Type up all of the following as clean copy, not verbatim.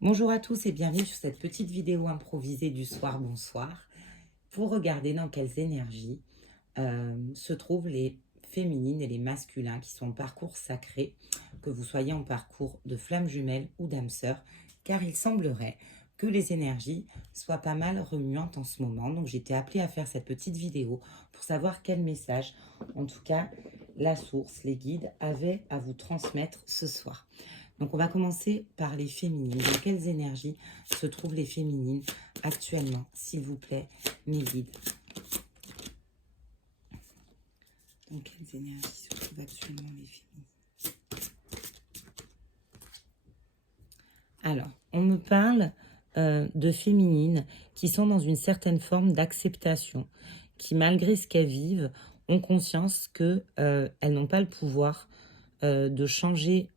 Bonjour à tous et bienvenue sur cette petite vidéo improvisée du soir, bonsoir, pour regarder dans quelles énergies se trouvent les féminines et les masculins qui sont en parcours sacré, que vous soyez en parcours de flamme jumelle ou d'âme sœur, car il semblerait que les énergies soient pas mal remuantes en ce moment. Donc j'ai été appelée à faire cette petite vidéo pour savoir quel message, en tout cas la source, les guides, avaient à vous transmettre ce soir. Donc, on va commencer par les féminines. Dans quelles énergies se trouvent les féminines actuellement, s'il vous plaît, mes guides? Dans quelles énergies se trouvent actuellement les féminines? Alors, on me parle de féminines qui sont dans une certaine forme d'acceptation, qui, malgré ce qu'elles vivent, ont conscience qu'elles n'ont pas le pouvoir de changer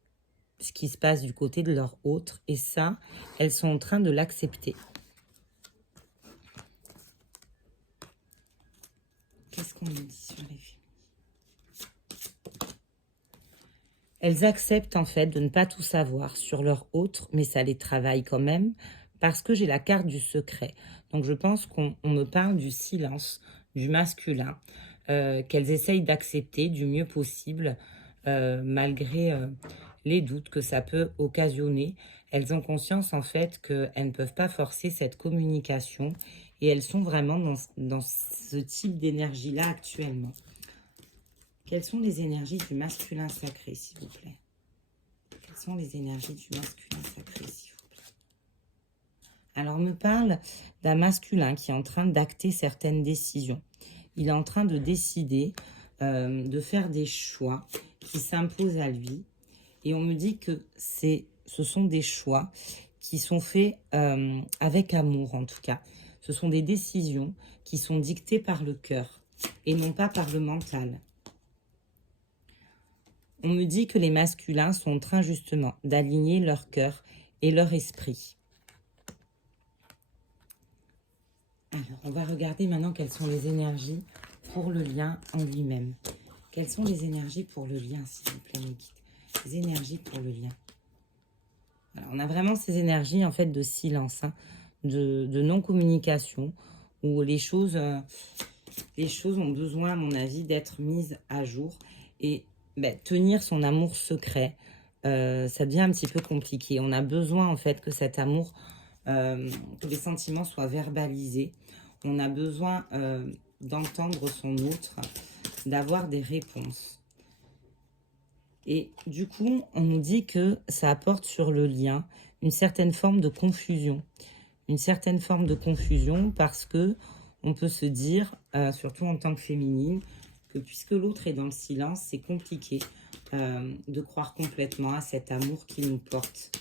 ce qui se passe du côté de leur autre, et ça, elles sont en train de l'accepter. Qu'est-ce qu'on nous dit sur les filles? Elles acceptent en fait de ne pas tout savoir sur leur autre, mais ça les travaille quand même, parce que j'ai la carte du secret. Donc je pense qu'on me parle du silence, du masculin, qu'elles essayent d'accepter du mieux possible, malgré les doutes que ça peut occasionner. Elles ont conscience en fait qu'elles ne peuvent pas forcer cette communication et elles sont vraiment dans ce type d'énergie-là actuellement. Quelles sont les énergies du masculin sacré, s'il vous plaît? Quelles sont les énergies du masculin sacré, s'il vous plaît? Alors, on me parle d'un masculin qui est en train d'acter certaines décisions. Il est en train de décider, de faire des choix qui s'imposent à lui. Et on me dit que ce sont des choix qui sont faits avec amour, en tout cas. Ce sont des décisions qui sont dictées par le cœur et non pas par le mental. On me dit que les masculins sont en train justement d'aligner leur cœur et leur esprit. Alors, on va regarder maintenant quelles sont les énergies pour le lien en lui-même. Quelles sont les énergies pour le lien, s'il vous plaît, mes guides? Les énergies pour le lien. Alors, on a vraiment ces énergies en fait de silence, hein, de non-communication, où les choses ont besoin, à mon avis, d'être mises à jour. Et tenir son amour secret, ça devient un petit peu compliqué. On a besoin en fait que cet amour, que les sentiments soient verbalisés. On a besoin d'entendre son autre, d'avoir des réponses. Et du coup, on nous dit que ça apporte sur le lien une certaine forme de confusion. Une certaine forme de confusion parce que on peut se dire, surtout en tant que féminine, que puisque l'autre est dans le silence, c'est compliqué de croire complètement à cet amour qu'il nous porte.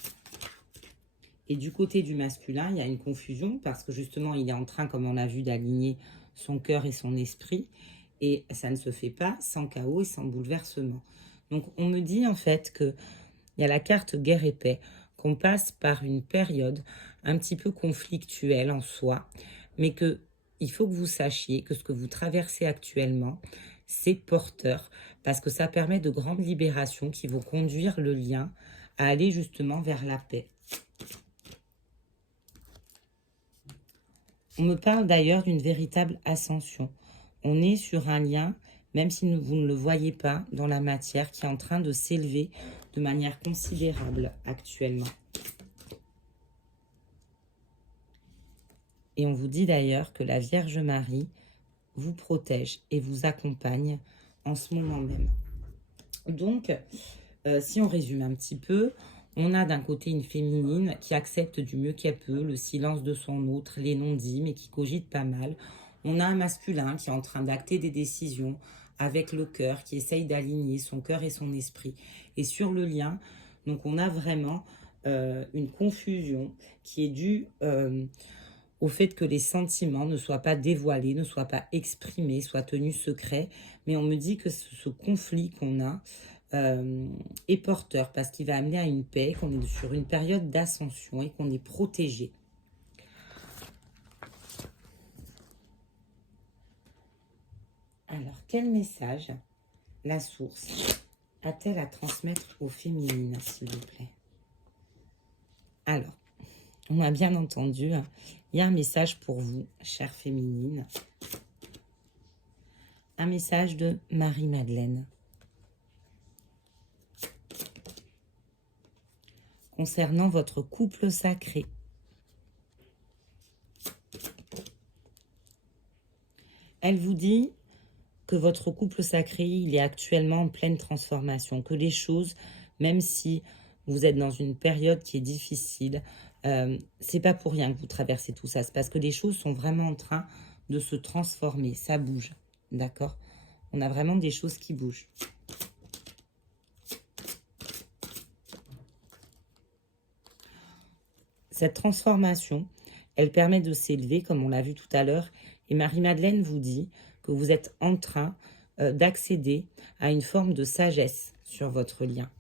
Et du côté du masculin, il y a une confusion parce que justement, il est en train, comme on a vu, d'aligner son cœur et son esprit. Et ça ne se fait pas sans chaos et sans bouleversement. Donc, on me dit en fait qu'il y a la carte guerre et paix, qu'on passe par une période un petit peu conflictuelle en soi, mais qu'il faut que vous sachiez que ce que vous traversez actuellement, c'est porteur, parce que ça permet de grandes libérations qui vont conduire le lien à aller justement vers la paix. On me parle d'ailleurs d'une véritable ascension. On est sur un lien, même si vous ne le voyez pas dans la matière, qui est en train de s'élever de manière considérable actuellement. Et on vous dit d'ailleurs que la Vierge Marie vous protège et vous accompagne en ce moment même. Donc, si on résume un petit peu, on a d'un côté une féminine qui accepte du mieux qu'elle peut le silence de son autre, les non-dits, mais qui cogite pas mal. On a un masculin qui est en train d'acter des décisions avec le cœur, qui essaye d'aligner son cœur et son esprit. Et sur le lien, donc on a vraiment une confusion qui est due au fait que les sentiments ne soient pas dévoilés, ne soient pas exprimés, soient tenus secrets. Mais on me dit que ce conflit qu'on a est porteur parce qu'il va amener à une paix, qu'on est sur une période d'ascension et qu'on est protégé. Alors, quel message la source a-t-elle à transmettre aux féminines, s'il vous plaît? Alors, On a bien entendu. Il y a un message pour vous, chère féminine. Un message de Marie-Madeleine. Concernant votre couple sacré. Elle vous dit que votre couple sacré, il est actuellement en pleine transformation, que les choses, même si vous êtes dans une période qui est difficile, c'est pas pour rien que vous traversez tout ça, c'est parce que les choses sont vraiment en train de se transformer, ça bouge, d'accord? On a vraiment des choses qui bougent. Cette transformation, elle permet de s'élever, comme on l'a vu tout à l'heure, et Marie-Madeleine vous dit que vous êtes en train d'accéder à une forme de sagesse sur votre lien.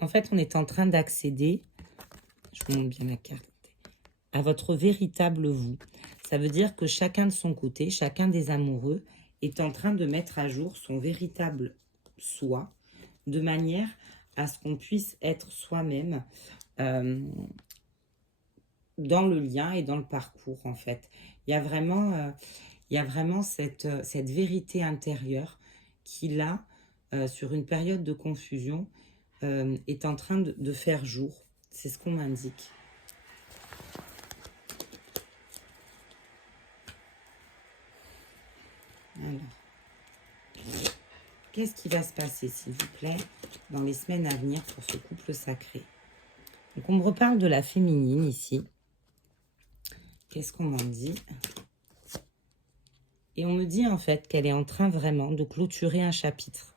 En fait, on est en train d'accéder, je vous montre bien la carte, à votre véritable vous. Ça veut dire que chacun de son côté, chacun des amoureux est en train de mettre à jour son véritable soi, de manière à ce qu'on puisse être soi-même dans le lien et dans le parcours, en fait. Il y a vraiment cette vérité intérieure qui, là, sur une période de confusion, est en train de faire jour. C'est ce qu'on m'indique. Alors, qu'est-ce qui va se passer, s'il vous plaît, dans les semaines à venir pour ce couple sacré? Donc, on me reparle de la féminine ici. Qu'est-ce qu'on m'en dit? Et on me dit en fait qu'elle est en train vraiment de clôturer un chapitre,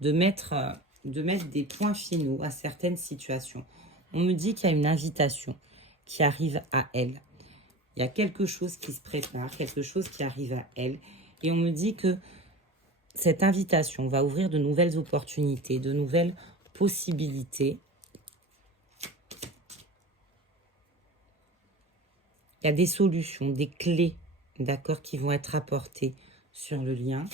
de mettre des points finaux à certaines situations. On me dit qu'il y a une invitation qui arrive à elle. Il y a quelque chose qui se prépare, quelque chose qui arrive à elle. Et on me dit que cette invitation va ouvrir de nouvelles opportunités, de nouvelles possibilités. Il y a des solutions, des clés, d'accord, qui vont être apportées sur le lien.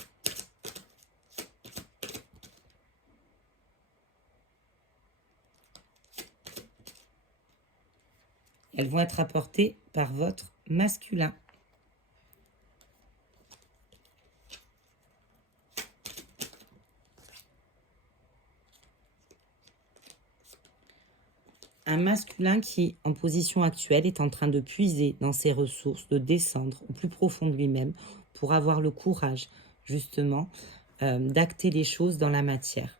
Elles vont être apportées par votre masculin. Un masculin qui, en position actuelle, est en train de puiser dans ses ressources, de descendre au plus profond de lui-même pour avoir le courage, justement, d'acter les choses dans la matière.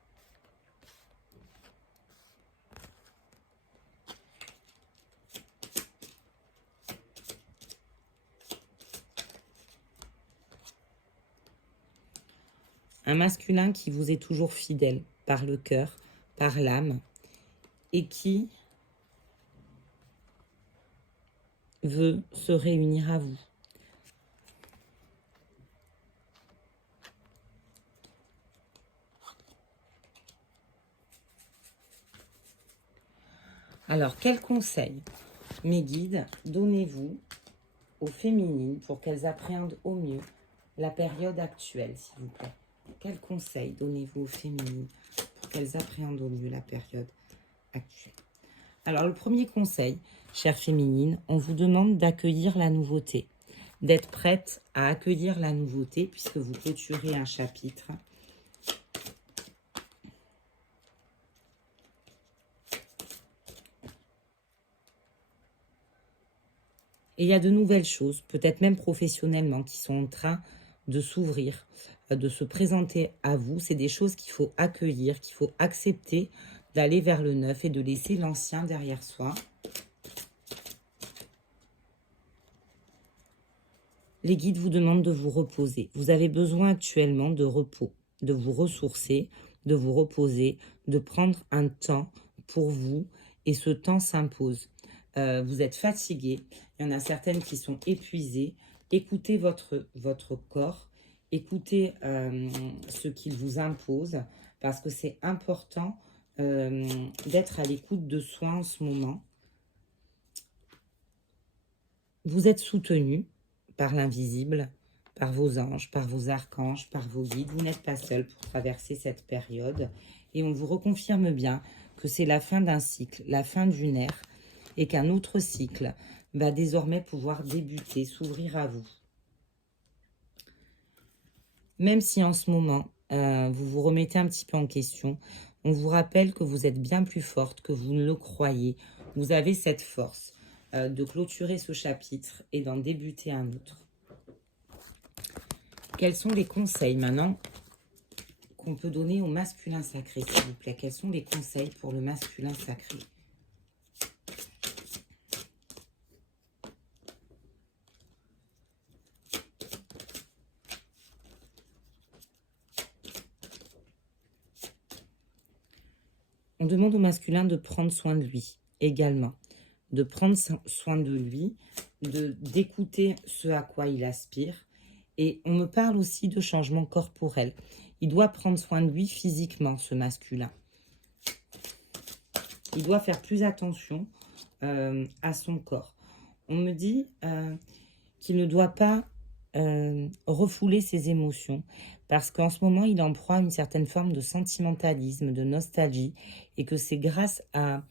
Un masculin qui vous est toujours fidèle par le cœur, par l'âme, et qui veut se réunir à vous. Alors, quel conseil, mes guides, donnez-vous aux féminines pour qu'elles appréhendent au mieux la période actuelle, s'il vous plaît? Quel conseil donnez-vous aux féminines pour qu'elles appréhendent au mieux la période actuelle? Alors, le premier conseil, chère féminine, on vous demande d'accueillir la nouveauté, d'être prête à accueillir la nouveauté puisque vous clôturez un chapitre. Et il y a de nouvelles choses, peut-être même professionnellement, qui sont en train de s'ouvrir, de se présenter à vous. C'est des choses qu'il faut accueillir, qu'il faut accepter d'aller vers le neuf et de laisser l'ancien derrière soi. Les guides vous demandent de vous reposer. Vous avez besoin actuellement de repos, de vous ressourcer, de vous reposer, de prendre un temps pour vous et ce temps s'impose. Vous êtes fatigué, il y en a certaines qui sont épuisées. Écoutez votre corps, écoutez ce qu'il vous impose parce que c'est important d'être à l'écoute de soi en ce moment. Vous êtes soutenu par l'invisible, par vos anges, par vos archanges, par vos guides. Vous n'êtes pas seul pour traverser cette période. Et on vous reconfirme bien que c'est la fin d'un cycle, la fin d'une ère, et qu'un autre cycle va désormais pouvoir débuter, s'ouvrir à vous. Même si en ce moment, vous vous remettez un petit peu en question, on vous rappelle que vous êtes bien plus forte que vous ne le croyez. Vous avez cette force de clôturer ce chapitre et d'en débuter un autre. Quels sont les conseils maintenant qu'on peut donner au masculin sacré, s'il vous plaît? Quels sont les conseils pour le masculin sacré? On demande au masculin de prendre soin de lui également, de prendre soin de lui, d'écouter ce à quoi il aspire. Et on me parle aussi de changement corporel. Il doit prendre soin de lui physiquement, ce masculin. Il doit faire plus attention à son corps. On me dit qu'il ne doit pas refouler ses émotions parce qu'en ce moment, il en proie une certaine forme de sentimentalisme, de nostalgie et que c'est grâce à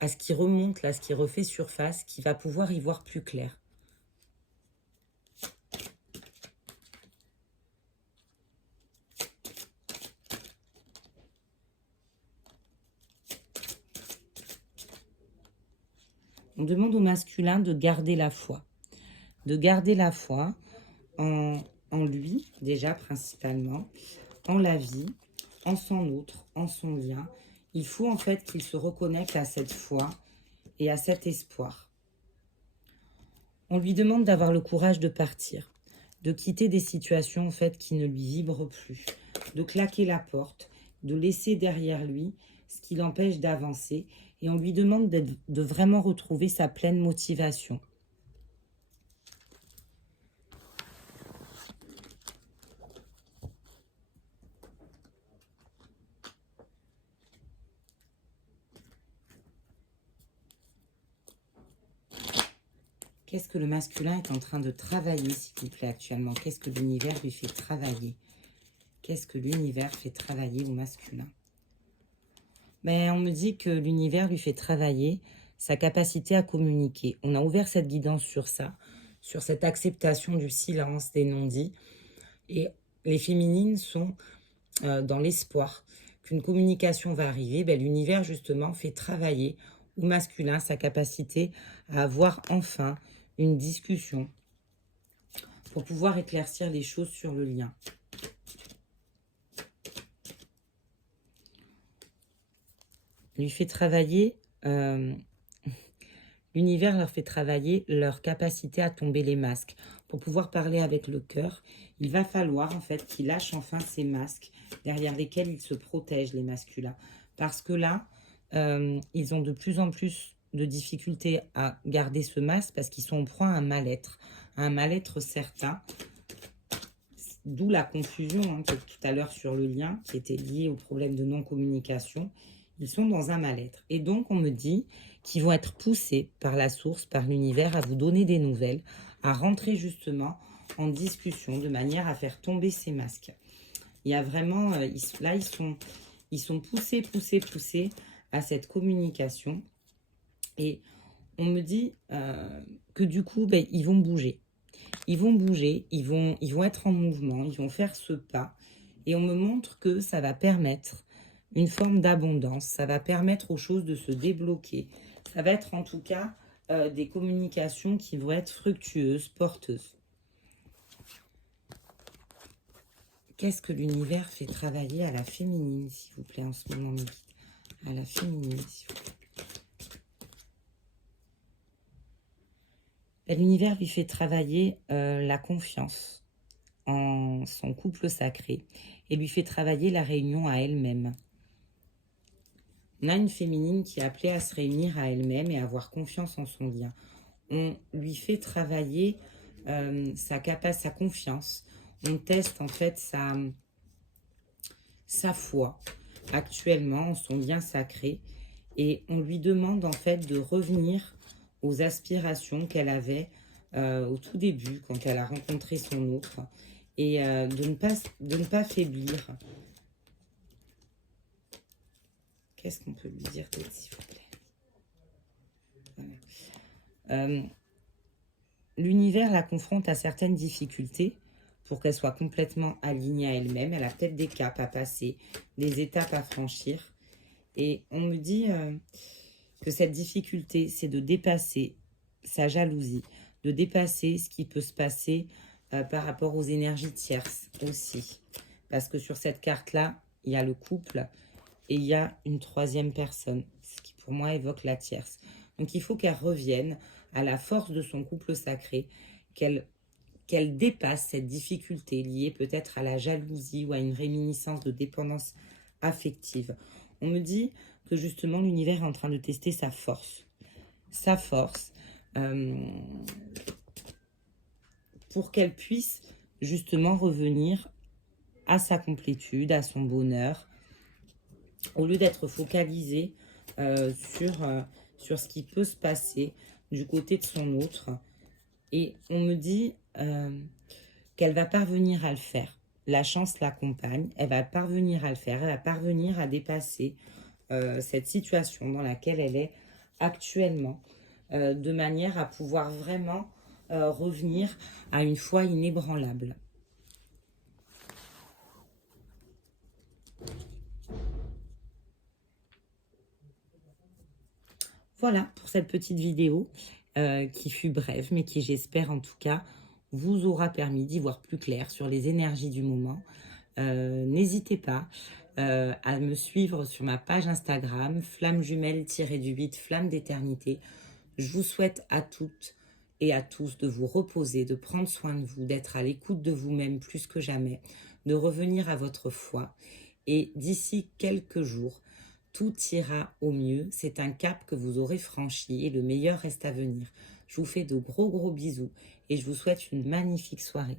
ce qui remonte, là, ce qui refait surface, qu'il va pouvoir y voir plus clair. On demande au masculin de garder la foi. De garder la foi en lui, déjà principalement, en la vie, en son autre, en son lien. Il faut en fait qu'il se reconnecte à cette foi et à cet espoir. On lui demande d'avoir le courage de partir, de quitter des situations en fait qui ne lui vibrent plus, de claquer la porte, de laisser derrière lui ce qui l'empêche d'avancer. Et on lui demande de vraiment retrouver sa pleine motivation. Qu'est-ce que le masculin est en train de travailler, s'il vous plaît, actuellement? Qu'est-ce que l'univers lui fait travailler? Qu'est-ce que l'univers fait travailler au masculin? Ben, on me dit que l'univers lui fait travailler sa capacité à communiquer. On a ouvert cette guidance sur ça, sur cette acceptation du silence, des non-dits. Et les féminines sont dans l'espoir qu'une communication va arriver. Ben, l'univers, justement, fait travailler au masculin sa capacité à avoir enfin une discussion pour pouvoir éclaircir les choses sur le lien. Lui fait travailler, l'univers leur fait travailler leur capacité à tomber les masques. Pour pouvoir parler avec le cœur, il va falloir en fait qu'ils lâchent enfin ces masques derrière lesquels ils se protègent, les masculins. Parce que là, ils ont de plus en plus de difficultés à garder ce masque parce qu'ils sont en proie à un mal-être certain. D'où la confusion tout à l'heure sur le lien qui était lié au problème de non-communication. Ils sont dans un mal-être. Et donc, on me dit qu'ils vont être poussés par la source, par l'univers, à vous donner des nouvelles, à rentrer justement en discussion de manière à faire tomber ces masques. Il y a vraiment... là, ils sont poussés à cette communication. Et on me dit que du coup, ben, ils vont bouger. Ils vont bouger, ils vont être en mouvement, ils vont faire ce pas. Et on me montre que ça va permettre une forme d'abondance, ça va permettre aux choses de se débloquer. Ça va être en tout cas des communications qui vont être fructueuses, porteuses. Qu'est-ce que l'univers fait travailler à la féminine, s'il vous plaît, en ce moment, à la féminine, s'il vous plaît. L'univers lui fait travailler la confiance en son couple sacré et lui fait travailler la réunion à elle-même. On a une féminine qui est appelée à se réunir à elle-même et à avoir confiance en son lien. On lui fait travailler sa confiance. On teste en fait sa foi. actuellement en son lien sacré. Et on lui demande en fait de revenir aux aspirations qu'elle avait au tout début, quand elle a rencontré son autre, et de ne pas faiblir. Qu'est-ce qu'on peut lui dire d'autre, s'il vous plaît? Voilà. L'univers la confronte à certaines difficultés pour qu'elle soit complètement alignée à elle-même. Elle a peut-être des caps à passer, des étapes à franchir. Et on me dit que cette difficulté, c'est de dépasser sa jalousie, de dépasser ce qui peut se passer par rapport aux énergies tierces aussi. Parce que sur cette carte-là, il y a le couple et il y a une troisième personne, ce qui pour moi évoque la tierce. Donc il faut qu'elle revienne à la force de son couple sacré, qu'elle dépasse cette difficulté liée peut-être à la jalousie ou à une réminiscence de dépendance affective. On me dit que justement l'univers est en train de tester sa force. Sa force pour qu'elle puisse justement revenir à sa complétude, à son bonheur, au lieu d'être focalisée sur ce qui peut se passer du côté de son autre. Et on me dit qu'elle va parvenir à le faire. La chance l'accompagne, elle va parvenir à le faire, elle va parvenir à dépasser cette situation dans laquelle elle est actuellement, de manière à pouvoir vraiment revenir à une foi inébranlable. Voilà pour cette petite vidéo qui fut brève, mais qui, j'espère en tout cas, vous aura permis d'y voir plus clair sur les énergies du moment. N'hésitez pas à me suivre sur ma page Instagram, flamme jumelle-du-8, flamme d'éternité. Je vous souhaite à toutes et à tous de vous reposer, de prendre soin de vous, d'être à l'écoute de vous-même plus que jamais, de revenir à votre foi. Et d'ici quelques jours, tout ira au mieux. C'est un cap que vous aurez franchi et le meilleur reste à venir. Je vous fais de gros bisous et je vous souhaite une magnifique soirée.